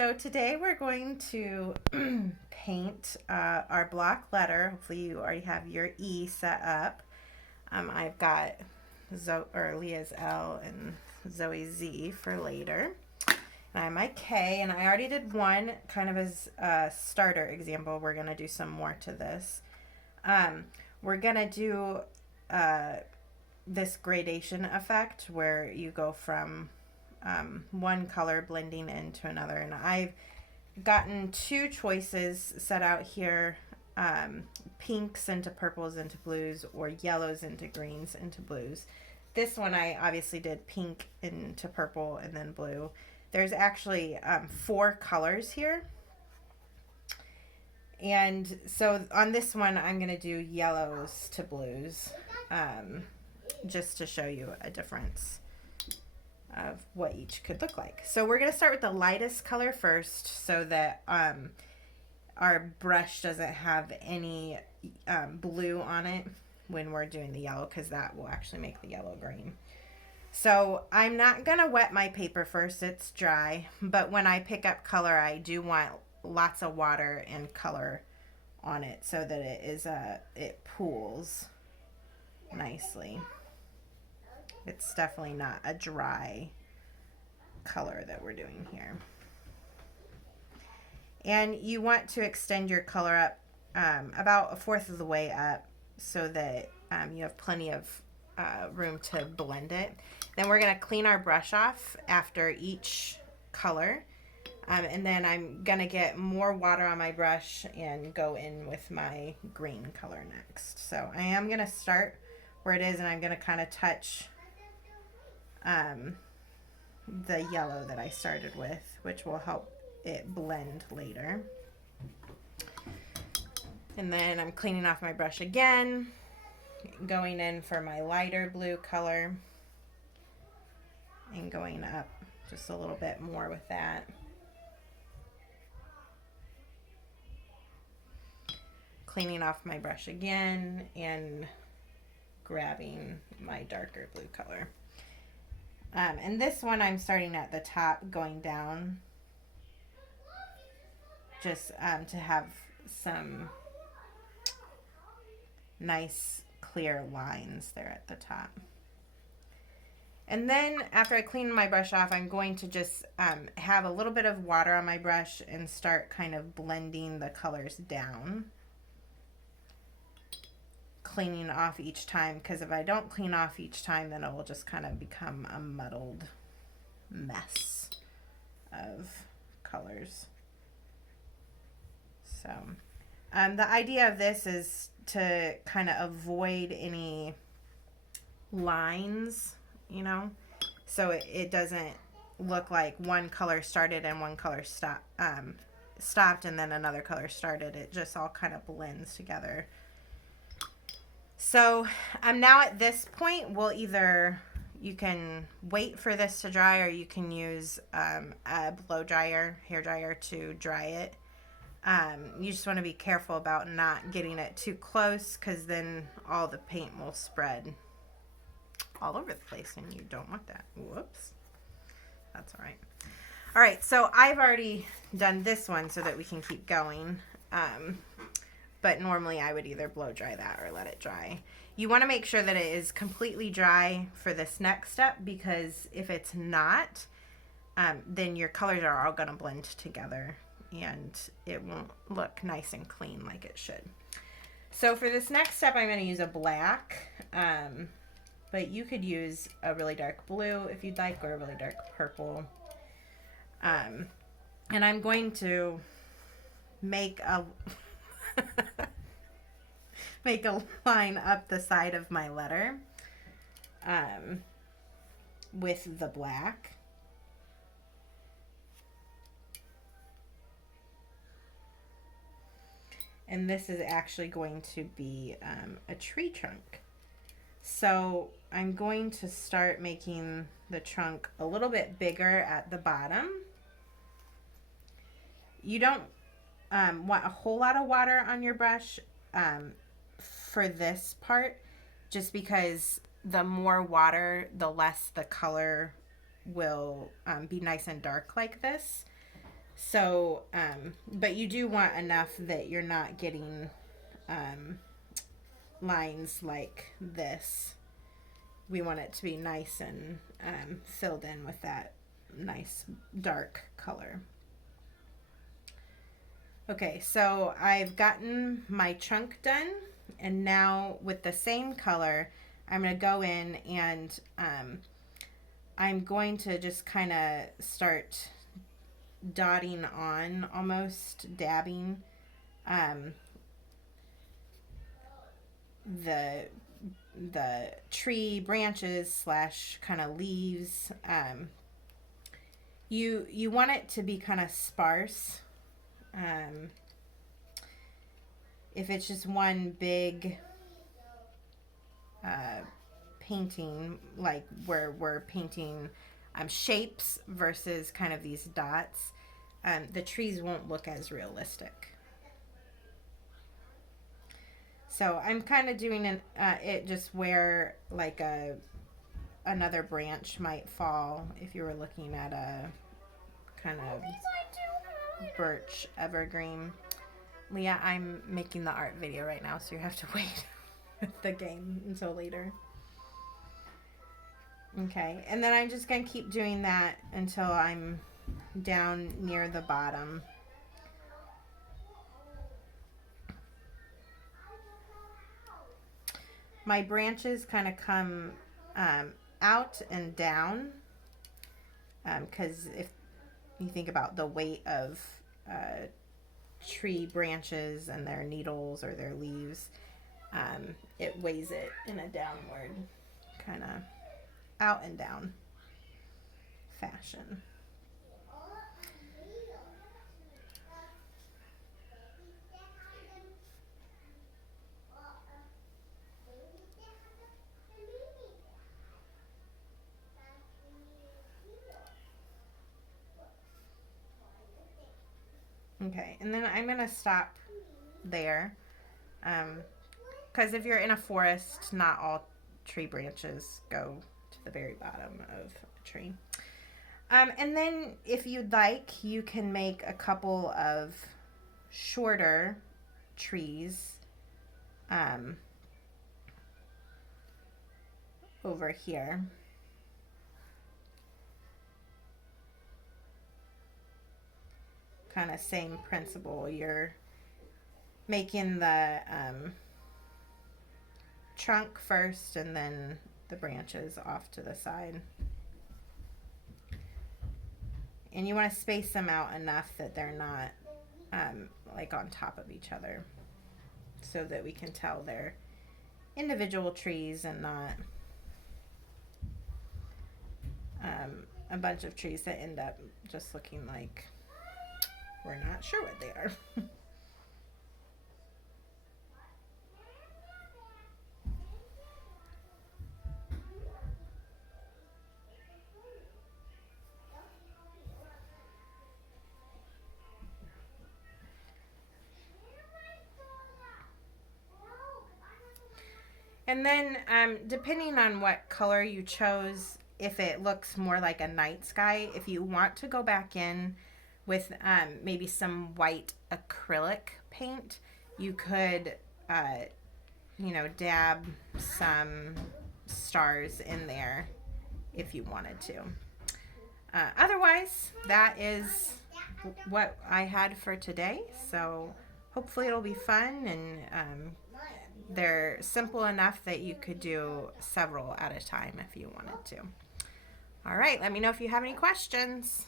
So today we're going to paint our block letter. Hopefully you already have your E set up. I've got Leah's L and Zoe's Z for later. And I have my K, and I already did one kind of as a starter example. We're going to do some more to this. We're going to do this gradation effect where you go from one color blending into another, and I've gotten two choices set out here, pinks into purples into blues, or yellows into greens into blues. This one I obviously did pink into purple and then blue. There's actually 4 colors here, and so on this one I'm going to do yellows to blues, just to show you a difference of what each could look like. So we're going to start with the lightest color first so that our brush doesn't have any blue on it when we're doing the yellow, because that will actually make the yellow green. So I'm not going to wet my paper first, it's dry, but when I pick up color I do want lots of water and color on it so that it pools nicely. It's definitely not a dry color that we're doing here. And you want to extend your color up about 1/4 of the way up so that you have plenty of room to blend it. Then we're going to clean our brush off after each color. And then I'm going to get more water on my brush and go in with my green color next. So I am going to start where it is, and I'm going to kind of touch the yellow that I started with, which will help it blend later. And then I'm cleaning off my brush again, going in for my lighter blue color and going up just a little bit more with that. Cleaning off my brush again and grabbing my darker blue color. And this one I'm starting at the top, going down, just to have some nice clear lines there at the top. And then after I clean my brush off, I'm going to just have a little bit of water on my brush and start kind of blending the colors down. Cleaning off each time, because if I don't clean off each time, then it will just kind of become a muddled mess of colors. So the idea of this is to kind of avoid any lines, you know, so it doesn't look like one color started and one color stopped and then another color started. It just all kind of blends together. So now at this point, you can wait for this to dry, or you can use a blow dryer, hair dryer, to dry it. You just want to be careful about not getting it too close, because then all the paint will spread all over the place, and you don't want that. Whoops. That's all right. All right, so I've already done this one so that we can keep going. But normally I would either blow dry that or let it dry. You want to make sure that it is completely dry for this next step, because if it's not, then your colors are all going to blend together and it won't look nice and clean like it should. So for this next step, I'm going to use a black, but you could use a really dark blue if you'd like, or a really dark purple. And I'm going to make a make a line up the side of my letter with the black. And this is actually going to be a tree trunk. So I'm going to start making the trunk a little bit bigger at the bottom. You don't want a whole lot of water on your brush for this part, just because the more water, the less the color will be nice and dark like this. So, but you do want enough that you're not getting lines like this. We want it to be nice and filled in with that nice dark color. Okay, so I've gotten my trunk done, and now with the same color, I'm going to go in and I'm going to just kind of start dotting on, almost dabbing the tree branches slash kind of leaves. You want it to be kind of sparse. If it's just one big painting, like where we're painting shapes versus kind of these dots, the trees won't look as realistic. So I'm kind of doing it just where like another branch might fall if you were looking at a kind of birch evergreen. Leah, I'm making the art video right now, so you have to wait with the game until later. Okay, and then I'm just going to keep doing that until I'm down near the bottom. My branches kind of come out and down because if you think about the weight of tree branches and their needles or their leaves, it weighs it in a downward kind of out and down fashion. Okay, and then I'm going to stop there because if you're in a forest, not all tree branches go to the very bottom of a tree. And then if you'd like, you can make a couple of shorter trees over here. Kind of same principle. You're making the trunk first and then the branches off to the side. And you want to space them out enough that they're not like on top of each other so that we can tell they're individual trees and not a bunch of trees that end up just looking like we're not sure what they are. And then depending on what color you chose, if it looks more like a night sky, if you want to go back in with maybe some white acrylic paint, you could, dab some stars in there if you wanted to. Otherwise, that is what I had for today. So hopefully it'll be fun, and they're simple enough that you could do several at a time if you wanted to. All right, let me know if you have any questions.